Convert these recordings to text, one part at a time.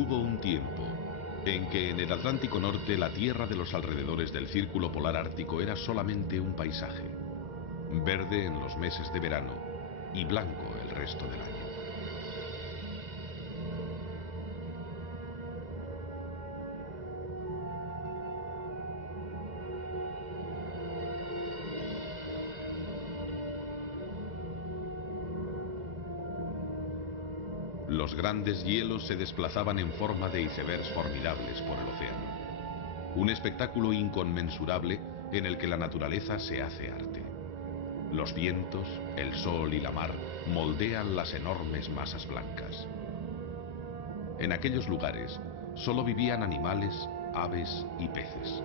Hubo un tiempo en que en el Atlántico Norte la tierra de los alrededores del Círculo Polar Ártico era solamente un paisaje, verde en los meses de verano y blanco el resto del año. Los grandes hielos se desplazaban en forma de icebergs formidables por el océano. Un espectáculo inconmensurable en el que la naturaleza se hace arte. Los vientos, el sol y la mar moldean las enormes masas blancas. En aquellos lugares solo vivían animales, aves y peces.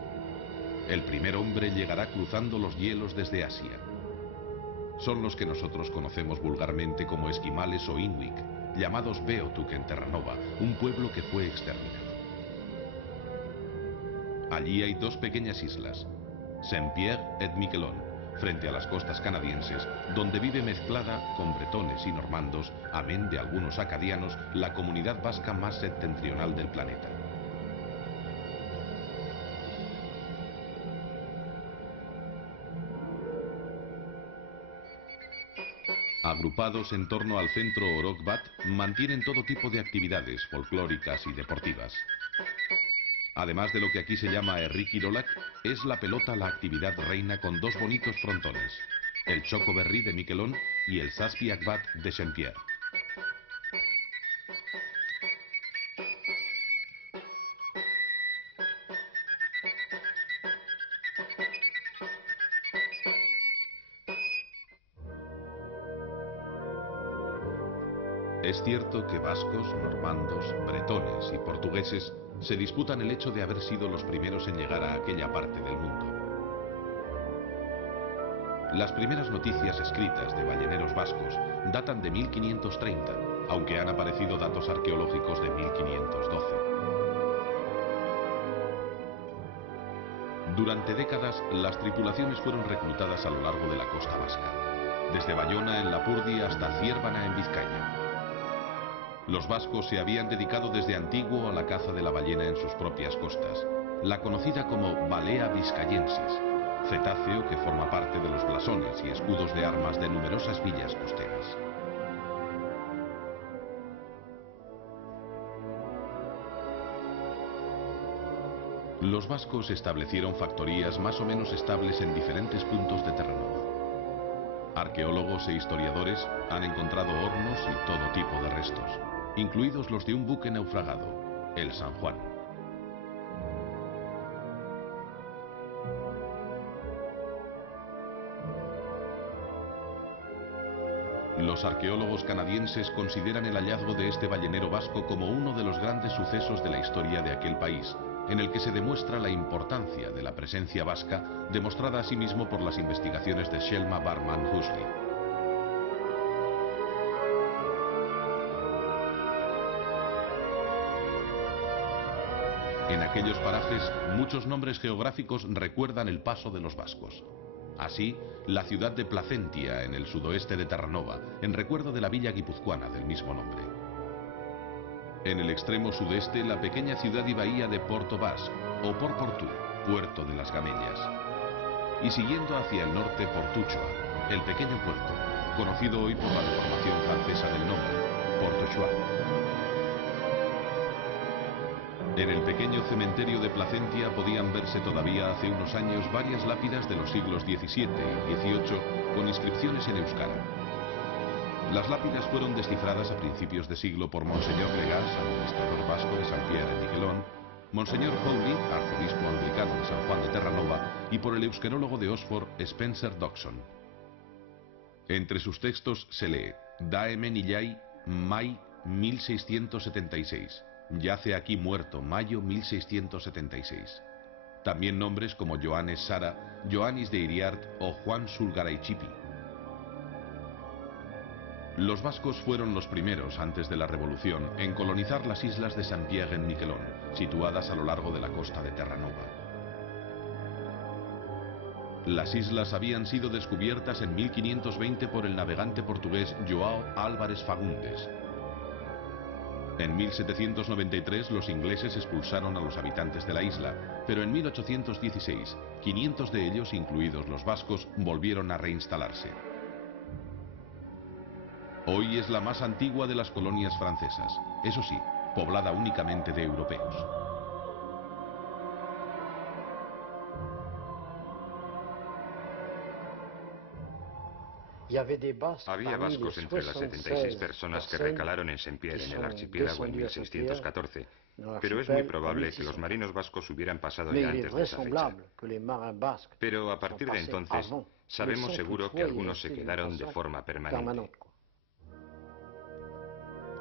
El primer hombre llegará cruzando los hielos desde Asia. Son los que nosotros conocemos vulgarmente como esquimales o inuit, llamados Beothuk en Terranova, un pueblo que fue exterminado. Allí hay dos pequeñas islas, Saint-Pierre et Miquelon, frente a las costas canadienses, donde vive mezclada con bretones y normandos, amén de algunos acadianos, la comunidad vasca más septentrional del planeta. Agrupados en torno al centro Orokbat, mantienen todo tipo de actividades folclóricas y deportivas. Además de lo que aquí se llama Herrikirolak, es la pelota la actividad reina con dos bonitos frontones, el Chocoberry de Miquelon y el Saspiakbat de Saint-Pierre. Es cierto que vascos, normandos, bretones y portugueses se disputan el hecho de haber sido los primeros en llegar a aquella parte del mundo. Las primeras noticias escritas de balleneros vascos datan de 1530, aunque han aparecido datos arqueológicos de 1512. Durante décadas, las tripulaciones fueron reclutadas a lo largo de la costa vasca, desde Bayona en Lapurdi hasta Ciérvana en Vizcaya. Los vascos se habían dedicado desde antiguo a la caza de la ballena en sus propias costas, la conocida como Balea vizcayensis, cetáceo que forma parte de los blasones y escudos de armas de numerosas villas costeras. Los vascos establecieron factorías más o menos estables en diferentes puntos de Terranova. Arqueólogos e historiadores han encontrado hornos y todo tipo de restos, incluidos los de un buque naufragado, el San Juan. Los arqueólogos canadienses consideran el hallazgo de este ballenero vasco como uno de los grandes sucesos de la historia de aquel país, en el que se demuestra la importancia de la presencia vasca, demostrada asimismo por las investigaciones de Selma Barman-Husley. En aquellos parajes, muchos nombres geográficos recuerdan el paso de los vascos. Así, la ciudad de Placentia, en el sudoeste de Terranova, en recuerdo de la villa guipuzcoana del mismo nombre. En el extremo sudeste, la pequeña ciudad y bahía de Porto Basc, o Port Portu, puerto de las Gamellas. Y siguiendo hacia el norte, Portuchoa, el pequeño puerto, conocido hoy por la deformación francesa del nombre, Portochoa. En el pequeño cementerio de Placentia podían verse todavía hace unos años varias lápidas de los siglos XVII y XVIII con inscripciones en euskara. Las lápidas fueron descifradas a principios de siglo por Monseñor Legás, administrador vasco de Saint-Pierre en Miquelon, Monseñor Howley, arzobispo anglicano de San Juan de Terranova, y por el euskerólogo de Oxford, Spencer Dodson. Entre sus textos se lee Daemen Illai, May 1676. Yace aquí muerto, mayo 1676. También nombres como Johannes Sara, Johannis de Iriart o Juan Sulgaraichipi. Los vascos fueron los primeros, antes de la Revolución, en colonizar las islas de Saint-Pierre en Miquelon, situadas a lo largo de la costa de Terranova. Las islas habían sido descubiertas en 1520 por el navegante portugués João Álvares Fagundes. En 1793 los ingleses expulsaron a los habitantes de la isla, pero en 1816, 500 de ellos, incluidos los vascos, volvieron a reinstalarse. Hoy es la más antigua de las colonias francesas, eso sí, poblada únicamente de europeos. Había vascos entre las 76 personas que recalaron en Saint-Pierre en el archipiélago en 1614, pero es muy probable que los marinos vascos hubieran pasado ya antes de esa fecha. Pero a partir de entonces, sabemos seguro que algunos se quedaron de forma permanente.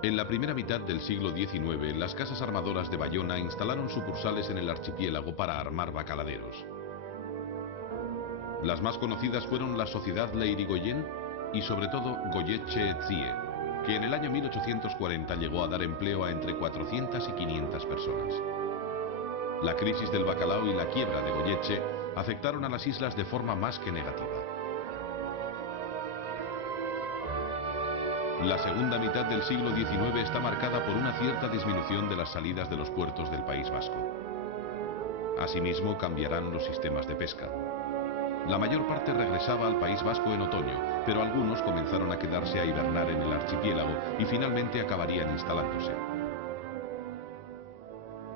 En la primera mitad del siglo XIX, las casas armadoras de Bayona instalaron sucursales en el archipiélago para armar bacaladeros. Las más conocidas fueron la Sociedad L'Irigoyen y sobre todo Goyetche-Etzie, que en el año 1840 llegó a dar empleo a entre 400 y 500 personas. La crisis del bacalao y la quiebra de Goyetche afectaron a las islas de forma más que negativa. La segunda mitad del siglo XIX está marcada por una cierta disminución de las salidas de los puertos del País Vasco. Asimismo, cambiarán los sistemas de pesca. La mayor parte regresaba al País Vasco en otoño, pero algunos comenzaron a quedarse a hibernar en el archipiélago y finalmente acabarían instalándose.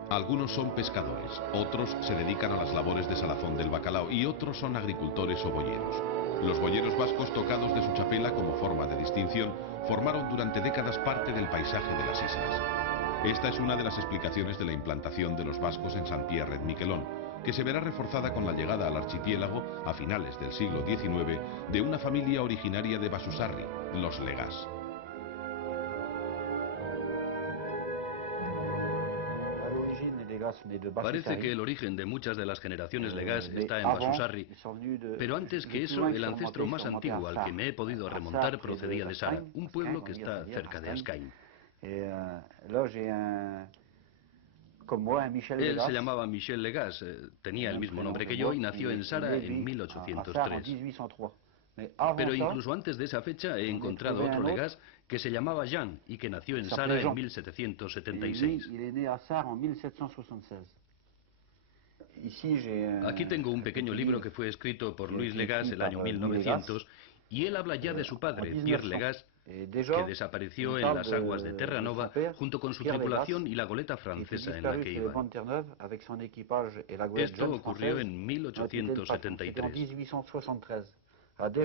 Algunos son pescadores, otros se dedican a las labores de salazón del bacalao y otros son agricultores o boyeros. Los boyeros vascos, tocados de su chapela como forma de distinción, formaron durante décadas parte del paisaje de las islas. Esta es una de las explicaciones de la implantación de los vascos en Saint-Pierre-et-Miquelon, que se verá reforzada con la llegada al archipiélago, a finales del siglo XIX, de una familia originaria de Basusarri, los Legás. Parece que el origen de muchas de las generaciones Legás está en Basusarri, pero antes que eso, el ancestro más antiguo al que me he podido remontar procedía de Sara, un pueblo que está cerca de Ascagne. Él se llamaba Michel Legás, tenía el mismo nombre que yo y nació en Sara en 1803. Pero incluso antes de esa fecha he encontrado otro Legás que se llamaba Jean y que nació en Sara en 1776. Aquí tengo un pequeño libro que fue escrito por Louis Legás el año 1900 y él habla ya de su padre, Pierre Legás, que desapareció en las aguas de Terranova junto con su tripulación y la goleta francesa en la que iban. Esto ocurrió en 1873.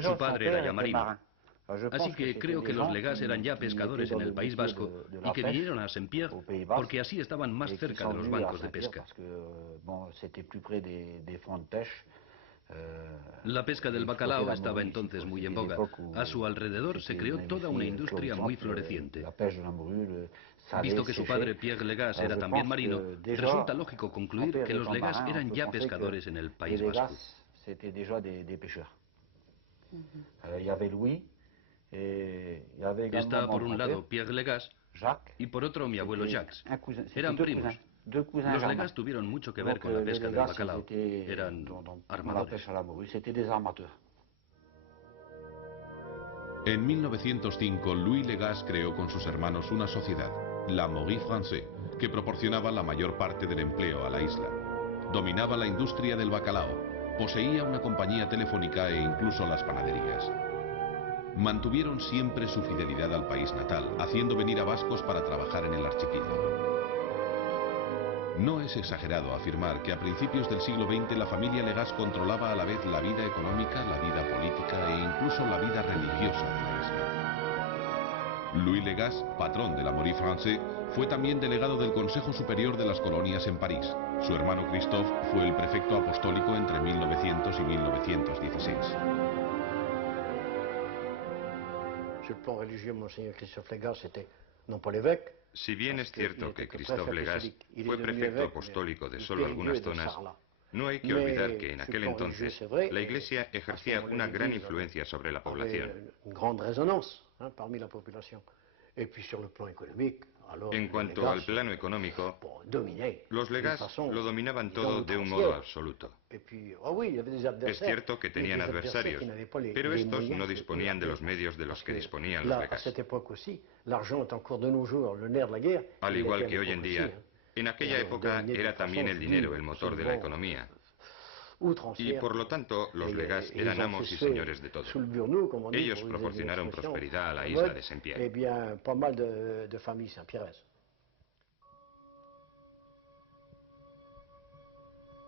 Su padre era ya marino. Así que creo que los Legás eran ya pescadores en el País Vasco y que vinieron a Saint-Pierre porque así estaban más cerca de los bancos de pesca. La pesca del bacalao estaba entonces muy en boga. A su alrededor se creó toda una industria muy floreciente. Visto que su padre Pierre Legás era también marino, resulta lógico concluir que los Legás eran ya pescadores en el País Vasco. Está por un lado Pierre Legás y por otro mi abuelo Jacques. Eran primos. Los Legás tuvieron mucho que ver con la pesca del bacalao. Eran armadores. En 1905, Louis Legás creó con sus hermanos una sociedad, la Maurice Français, que proporcionaba la mayor parte del empleo a la isla. Dominaba la industria del bacalao, poseía una compañía telefónica e incluso las panaderías. Mantuvieron siempre su fidelidad al país natal, haciendo venir a vascos para trabajar en el archipiélago. No es exagerado afirmar que a principios del siglo XX la familia Legás controlaba a la vez la vida económica, la vida política e incluso la vida religiosa de la isla. Louis Legás, patrón de la Maurice Français, fue también delegado del Consejo Superior de las Colonias en París. Su hermano Christophe fue el prefecto apostólico entre 1900 y 1916. Si bien es cierto que Christophe Legás fue prefecto apostólico de solo algunas zonas, no hay que olvidar que en aquel entonces la Iglesia ejercía una gran influencia sobre la población. En cuanto al plano económico, los Legaz lo dominaban todo de un modo absoluto. Es cierto que tenían adversarios, pero estos no disponían de los medios de los que disponían los Legaz. Al igual que hoy en día, en aquella época era también el dinero el motor de la economía. Y por lo tanto, los Legaz eran amos y señores de todo. Ellos proporcionaron prosperidad a la isla de Saint-Pierre.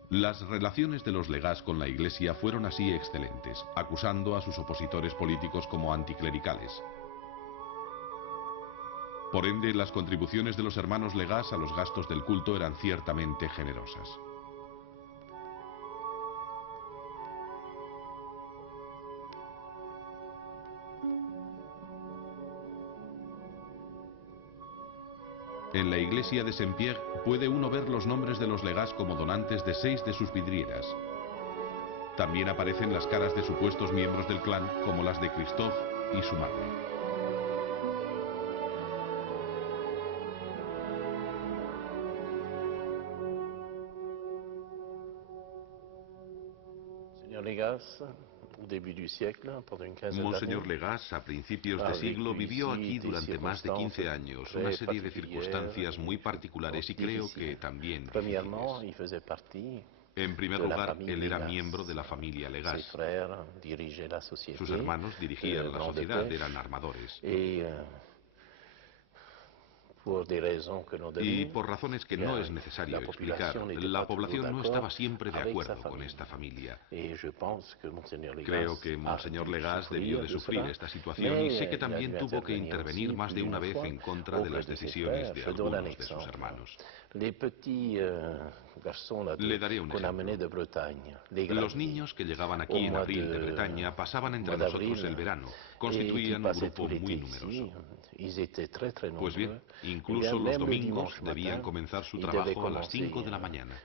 Las relaciones de los Legaz con la Iglesia fueron así excelentes, acusando a sus opositores políticos como anticlericales. Por ende, las contribuciones de los hermanos Legaz a los gastos del culto eran ciertamente generosas. En la iglesia de Saint-Pierre puede uno ver los nombres de los Legaz como donantes de 6 de sus vidrieras. También aparecen las caras de supuestos miembros del clan, como las de Christophe y su madre. Monseñor Legaz, a principios de siglo, vivió aquí durante más de 15 años una serie de circunstancias muy particulares y creo que también difíciles. En primer lugar, él era miembro de la familia Legaz. Sus hermanos dirigían la sociedad, eran armadores. Y por razones que no es necesario explicar, la población no estaba siempre de acuerdo con esta familia. Creo que Monseñor Legaz debió de sufrir esta situación y sé que también tuvo que intervenir más de una vez en contra de las decisiones de algunos de sus hermanos. Le daré un ejemplo. Los niños que llegaban aquí en abril de Bretaña pasaban entre nosotros el verano. Constituían un grupo muy numeroso. Pues bien, incluso los domingos debían comenzar su trabajo a las 5 de la mañana.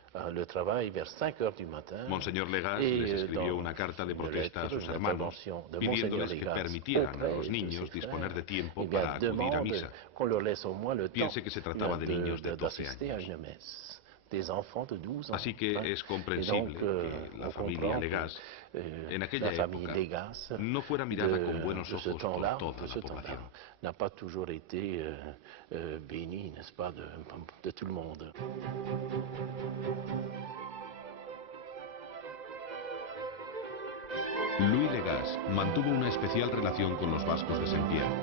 Monseñor Legaz les escribió una carta de protesta a sus hermanos, pidiéndoles que permitieran a los niños disponer de tiempo para acudir a misa. Piense que se trataba de niños de 12 años. Así que es comprensible que la familia Legaz, en aquella época, no fuera mirada con buenos ojos por toda la población. Louis Legaz mantuvo una especial relación con los vascos de Saint-Pierre.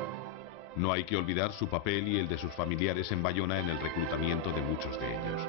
No hay que olvidar su papel y el de sus familiares en Bayona en el reclutamiento de muchos de ellos.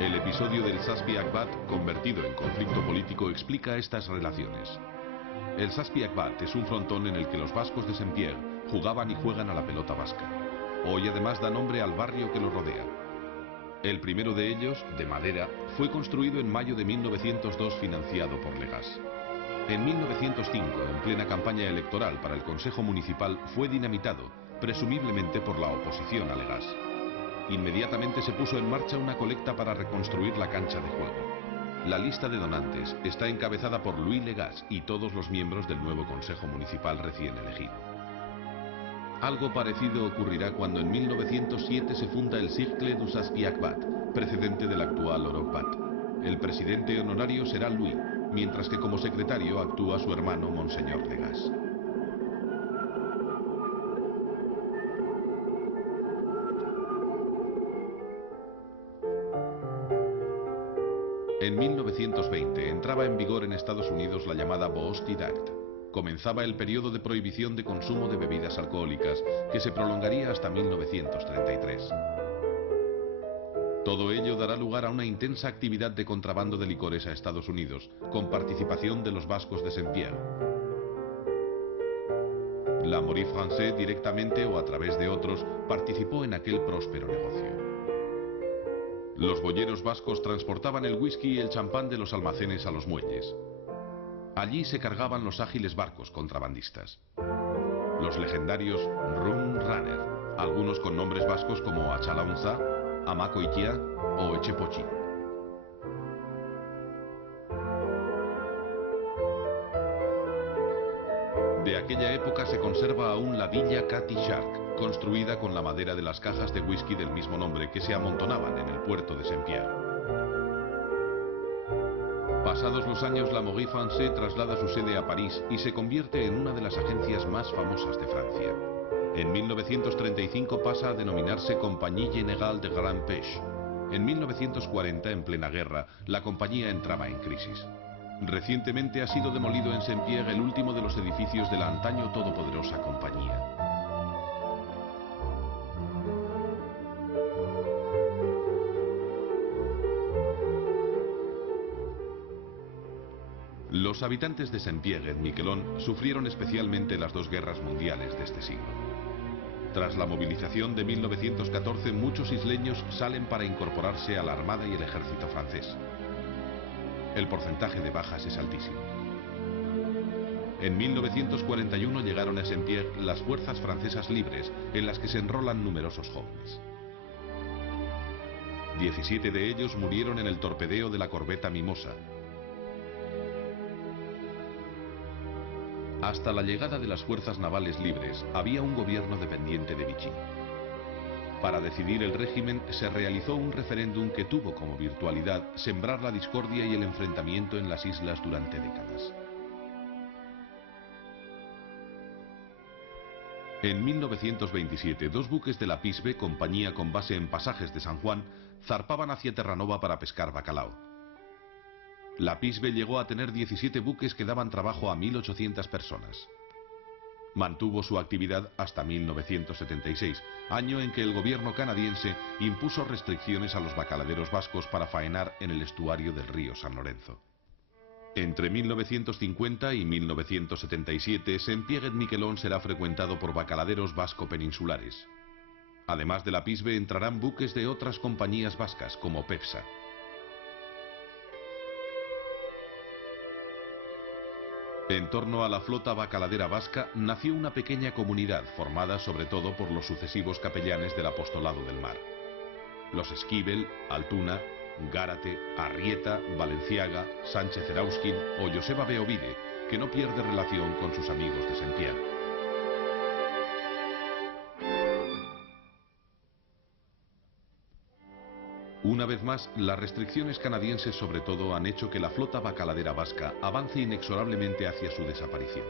El episodio del Saspi-Akbat, convertido en conflicto político, explica estas relaciones. El Saspi-Akbat es un frontón en el que los vascos de Saint-Pierre jugaban y juegan a la pelota vasca. Hoy además da nombre al barrio que lo rodea. El primero de ellos, de madera, fue construido en mayo de 1902 financiado por Legaz. En 1905, en plena campaña electoral para el Consejo Municipal, fue dinamitado, presumiblemente por la oposición a Legaz. Inmediatamente se puso en marcha una colecta para reconstruir la cancha de juego. La lista de donantes está encabezada por Louis Legaz y todos los miembros del nuevo Consejo Municipal recién elegido. Algo parecido ocurrirá cuando en 1907 se funda el Cercle du Saspi-Akbat, precedente del actual Orokbat. El presidente honorario será Louis, mientras que como secretario actúa su hermano Monseñor Legaz. En 1920 entraba en vigor en Estados Unidos la llamada Boostid Act. Comenzaba el periodo de prohibición de consumo de bebidas alcohólicas, que se prolongaría hasta 1933. Todo ello dará lugar a una intensa actividad de contrabando de licores a Estados Unidos, con participación de los vascos de Saint-Pierre. La Maurice Français, directamente o a través de otros, participó en aquel próspero negocio. Los boyeros vascos transportaban el whisky y el champán de los almacenes a los muelles. Allí se cargaban los ágiles barcos contrabandistas. Los legendarios Rum Runner, algunos con nombres vascos como Achalaunza, Amakoitia o Echepochi. De aquella época se conserva aún la Villa Cathy Shark, construida con la madera de las cajas de whisky del mismo nombre que se amontonaban en el puerto de Saint-Pierre. Pasados los años, la Maurice Français traslada su sede a París y se convierte en una de las agencias más famosas de Francia. En 1935 pasa a denominarse Compagnie Générale de Grande Pêche. En 1940, en plena guerra, la compañía entraba en crisis. Recientemente ha sido demolido en Saint-Pierre el último de los edificios de la antaño todopoderosa compañía. Los habitantes de Saint-Pierre-et-Miquelon sufrieron especialmente las dos guerras mundiales de este siglo. Tras la movilización de 1914, muchos isleños salen para incorporarse a la Armada y el ejército francés. El porcentaje de bajas es altísimo. En 1941 llegaron a Saint-Pierre las fuerzas francesas libres, en las que se enrolan numerosos jóvenes. 17 de ellos murieron en el torpedeo de la corbeta Mimosa. Hasta la llegada de las fuerzas navales libres, había un gobierno dependiente de Vichy. Para decidir el régimen se realizó un referéndum que tuvo como virtualidad sembrar la discordia y el enfrentamiento en las islas durante décadas. En 1927, dos buques de la Pisbe, compañía con base en Pasajes de San Juan, zarpaban hacia Terranova para pescar bacalao. La Pisbe llegó a tener 17 buques que daban trabajo a 1.800 personas. Mantuvo su actividad hasta 1976, año en que el gobierno canadiense impuso restricciones a los bacaladeros vascos para faenar en el estuario del río San Lorenzo. Entre 1950 y 1977, Saint-Pierre-et-Miquelon será frecuentado por bacaladeros vasco-peninsulares. Además de la Pisbe, entrarán buques de otras compañías vascas, como Pepsa. En torno a la flota bacaladera vasca nació una pequeña comunidad formada sobre todo por los sucesivos capellanes del apostolado del mar. Los Esquivel, Altuna, Gárate, Arrieta, Valenciaga, Sánchez Erauskin o Joseba Beovide, que no pierde relación con sus amigos de Saint-Pierre. Una vez más, las restricciones canadienses sobre todo han hecho que la flota bacaladera vasca avance inexorablemente hacia su desaparición.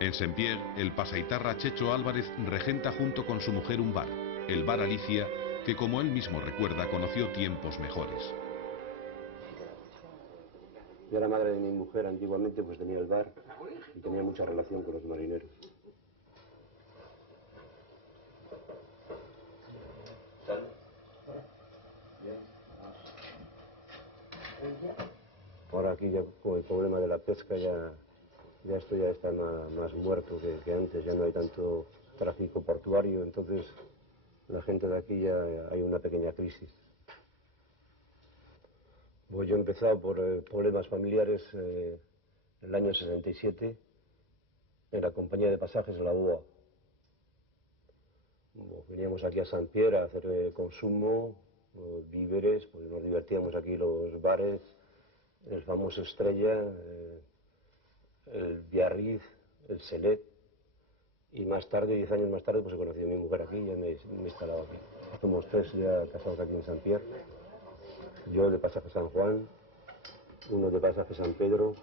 En Saint-Pierre, el pasaitarra Checho Álvarez regenta junto con su mujer un bar, el Bar Alicia, que como él mismo recuerda, conoció tiempos mejores. Yo, la madre de mi mujer, antiguamente pues tenía el bar y tenía mucha relación con los marineros. Ahora aquí ya con el problema de la pesca esto ya está más muerto que antes, ya no hay tanto tráfico portuario, entonces la gente de aquí ya hay una pequeña crisis. Pues yo he empezado por problemas familiares en el año 67 en la compañía de pasajes de la BOA. Veníamos aquí a Saint-Pierre a hacer consumo, víveres, pues nos divertíamos aquí los bares, el famoso Estrella, el Biarritz, el Selet, y más tarde, 10 años más tarde, pues he conocido a mi mujer aquí y ya me he instalado aquí. Somos 3 ya casados aquí en Saint-Pierre, yo de Pasaje San Juan, uno de Pasaje San Pedro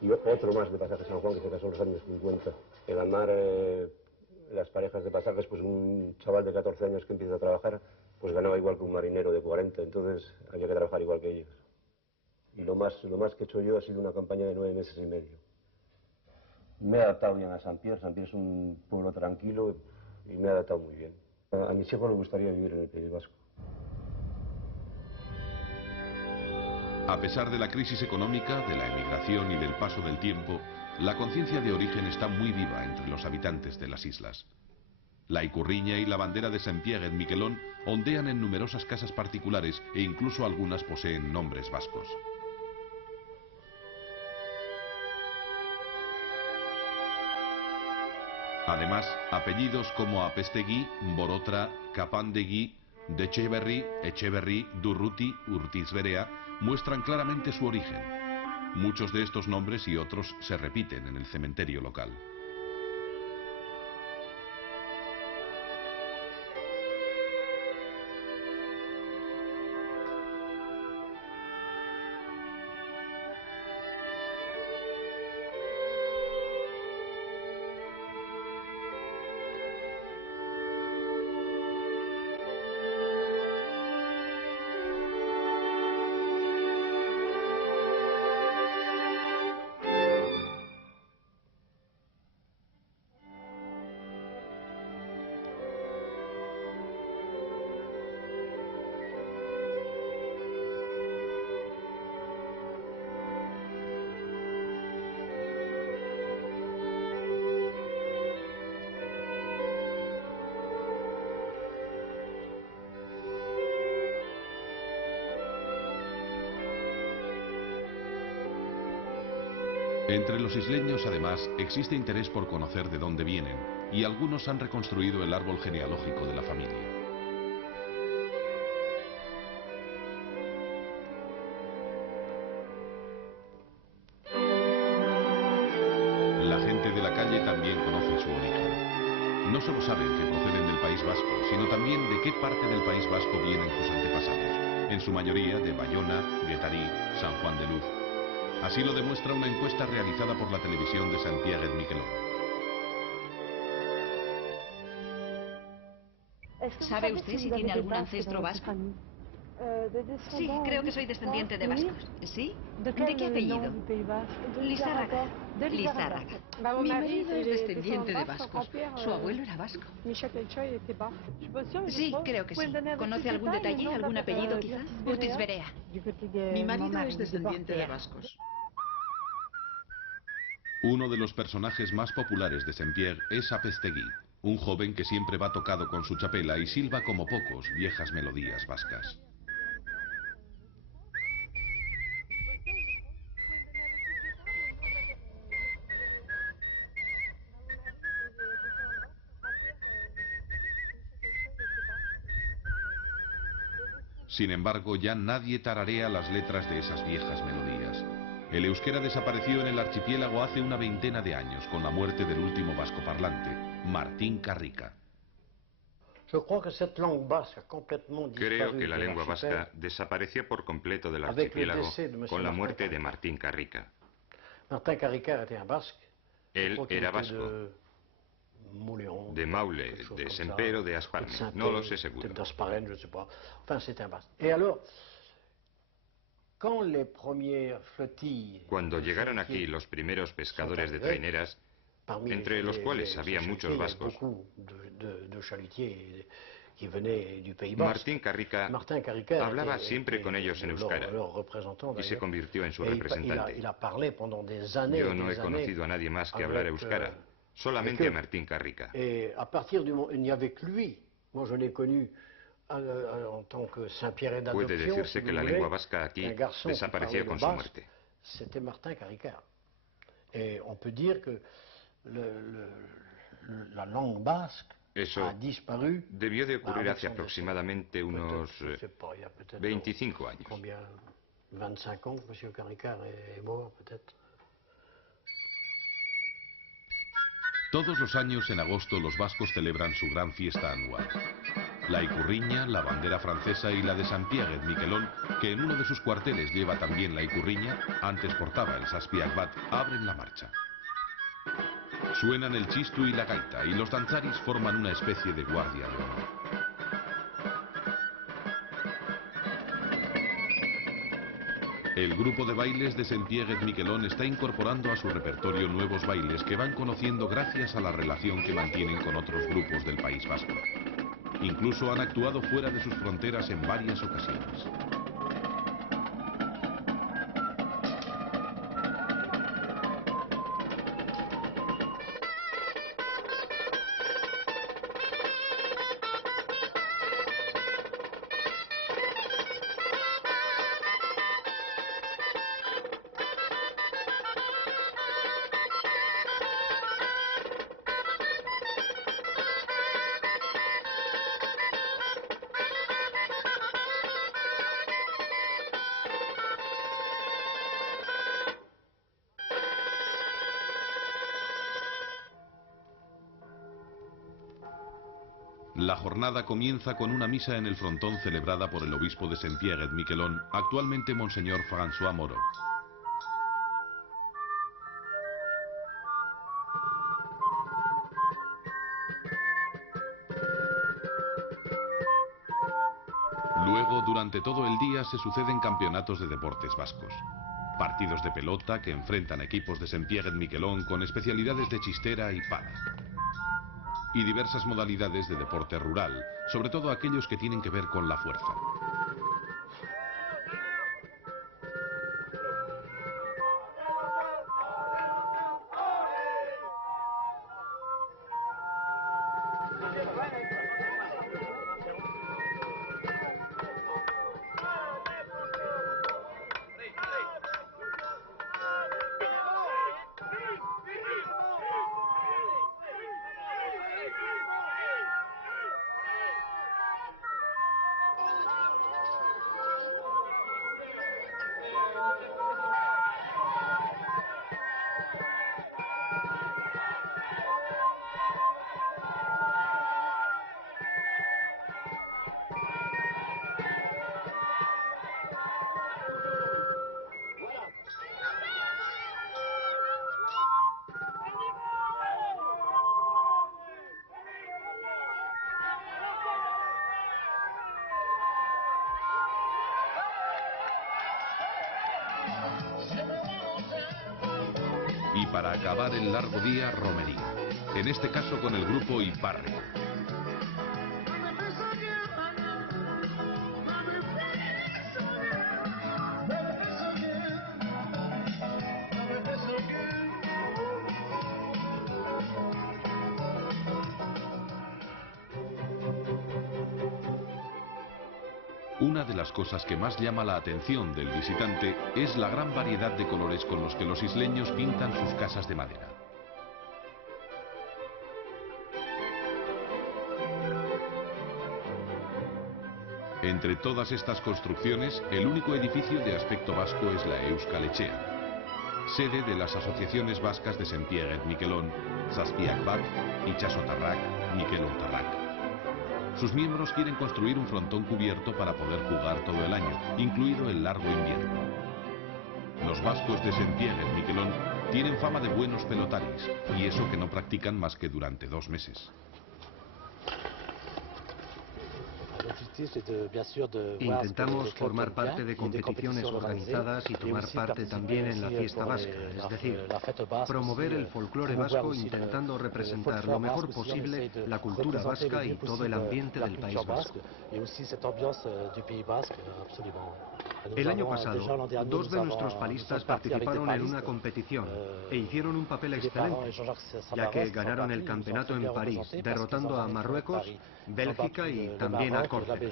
y otro más de Pasaje San Juan que se casó en los años 50. En la mar, las parejas de pasajes, pues un chaval de 14 años que empieza a trabajar, pues ganaba igual que un marinero de 40, entonces había que trabajar igual que ellos. Y lo más que he hecho yo ha sido una campaña de 9 meses y medio. Me he adaptado bien a Saint-Pierre. Saint-Pierre es un pueblo tranquilo y me he adaptado muy bien. A mis hijos les gustaría vivir en el País Vasco. A pesar de la crisis económica, de la emigración y del paso del tiempo, la conciencia de origen está muy viva entre los habitantes de las islas. La ikurriña y la bandera de Saint-Pierre-et-Miquelon ondean en numerosas casas particulares e incluso algunas poseen nombres vascos. Además, apellidos como Apestegui, Borotra, Capandegui, Decheverri, Echeverri, Durruti, Urtizberea muestran claramente su origen. Muchos de estos nombres y otros se repiten en el cementerio local. Entre los isleños, además, existe interés por conocer de dónde vienen, y algunos han reconstruido el árbol genealógico de la familia. La gente de la calle también conoce su origen. No solo saben que proceden del País Vasco, sino también de qué parte del País Vasco vienen sus antepasados, en su mayoría de Bayona, Guetarí, San Juan de Luz. Así lo demuestra una encuesta realizada por la televisión de Saint-Pierre-et-Miquelon. ¿Sabe usted si tiene algún ancestro vasco? Sí, creo que soy descendiente de vascos. ¿Sí? ¿De qué apellido? Lizárraga. Lizárraga. Mi marido es descendiente de vascos. Su abuelo era vasco. Sí, creo que sí. ¿Conoce algún detalle, algún apellido quizás? Urtizberea. Mi marido es descendiente de vascos. Uno de los personajes más populares de Saint-Pierre es Apestegui, un joven que siempre va tocado con su chapela y silba como pocos viejas melodías vascas. Sin embargo, ya nadie tararea las letras de esas viejas melodías. El euskera desapareció en el archipiélago hace una veintena de años con la muerte del último vasco parlante, Martín Carrica. Creo que la lengua vasca desapareció por completo del archipiélago con la muerte de Martín Carrica. Él era vasco, de Maule, de Sempere o de Asparne, no lo sé seguro. Cuando llegaron aquí los primeros pescadores de traineras, entre los cuales había muchos vascos, Martín Carrica hablaba siempre con ellos en euskara y se convirtió en su representante. Yo no he conocido a nadie más que hablara euskara, solamente a Martín Carrica. Puede decirse que la lengua vasca aquí desapareció con su muerte. Eso debió de ocurrir hace aproximadamente unos 25 años. Todos los años en agosto los vascos celebran su gran fiesta anual. La ikurriña, la bandera francesa y la de Saint-Pierre-et-Miquelon, que en uno de sus cuarteles lleva también la ikurriña, antes portaba el Saspiac Bat, abren la marcha. Suenan el chistu y la gaita, y los danzaris forman una especie de guardia de honor. El grupo de bailes de Saint-Pierre-et-Miquelon está incorporando a su repertorio nuevos bailes que van conociendo gracias a la relación que mantienen con otros grupos del País Vasco. Incluso han actuado fuera de sus fronteras en varias ocasiones. La jornada comienza con una misa en el frontón celebrada por el obispo de Saint-Pierre-et-Miquelon, actualmente Monseñor François Moreau. Luego, durante todo el día, se suceden campeonatos de deportes vascos. Partidos de pelota que enfrentan equipos de Saint-Pierre-et-Miquelon con especialidades de chistera y pala. Y diversas modalidades de deporte rural, sobre todo aquellos que tienen que ver con la fuerza. Y para acabar el largo día, romería. En este caso con el grupo Iparre. Una de las cosas que más llama la atención del visitante es la gran variedad de colores con los que los isleños pintan sus casas de madera. Entre todas estas construcciones, el único edificio de aspecto vasco es la Euskal Etxea, sede de las asociaciones vascas de Saint-Pierre-et-Miquelon, Zazpiak Bat, Itxasotarrak, Mikelontarrak. Sus miembros quieren construir un frontón cubierto para poder jugar todo el año, incluido el largo invierno. Los vascos de Saint-Pierre-et-Miquelon tienen fama de buenos pelotaris, y eso que no practican más que durante 2 meses. Intentamos formar parte de competiciones organizadas y tomar parte también en la fiesta vasca, es decir, promover el folclore vasco intentando representar lo mejor posible la cultura vasca y todo el ambiente del País Vasco. El año pasado, 2 de nuestros palistas participaron en una competición e hicieron un papel excelente, ya que ganaron el campeonato en París, derrotando a Marruecos, Bélgica y también a Córcega.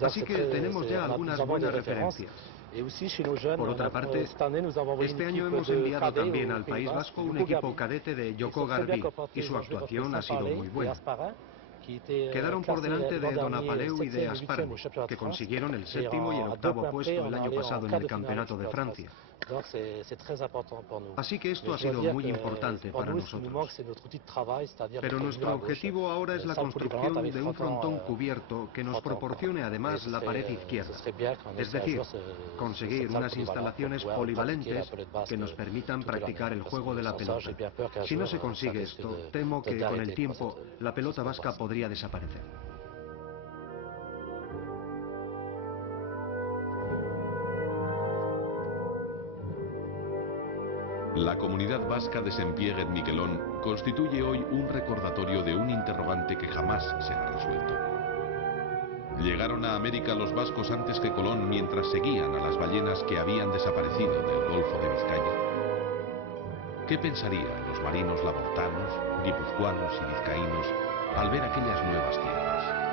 Así que tenemos ya algunas buenas referencias. Por otra parte, este año hemos enviado también al País Vasco un equipo cadete de Joko Garbi y su actuación ha sido muy buena. Quedaron por delante de Donapaleu y de Asparne, que consiguieron el 7º y el 8º puesto el año pasado en el Campeonato de Francia. Así que esto ha sido muy importante para nosotros. Pero nuestro objetivo ahora es la construcción de un frontón cubierto que nos proporcione además la pared izquierda. Es decir, conseguir unas instalaciones polivalentes que nos permitan practicar el juego de la pelota. Si no se consigue esto, temo que con el tiempo la pelota vasca podría desaparecer. La comunidad vasca de Saint-Pierre-et-Miquelon constituye hoy un recordatorio de un interrogante que jamás será resuelto. ¿Llegaron a América los vascos antes que Colón mientras seguían a las ballenas que habían desaparecido del Golfo de Vizcaya? ¿Qué pensarían los marinos labortanos, guipuzcoanos y vizcaínos al ver aquellas nuevas tierras?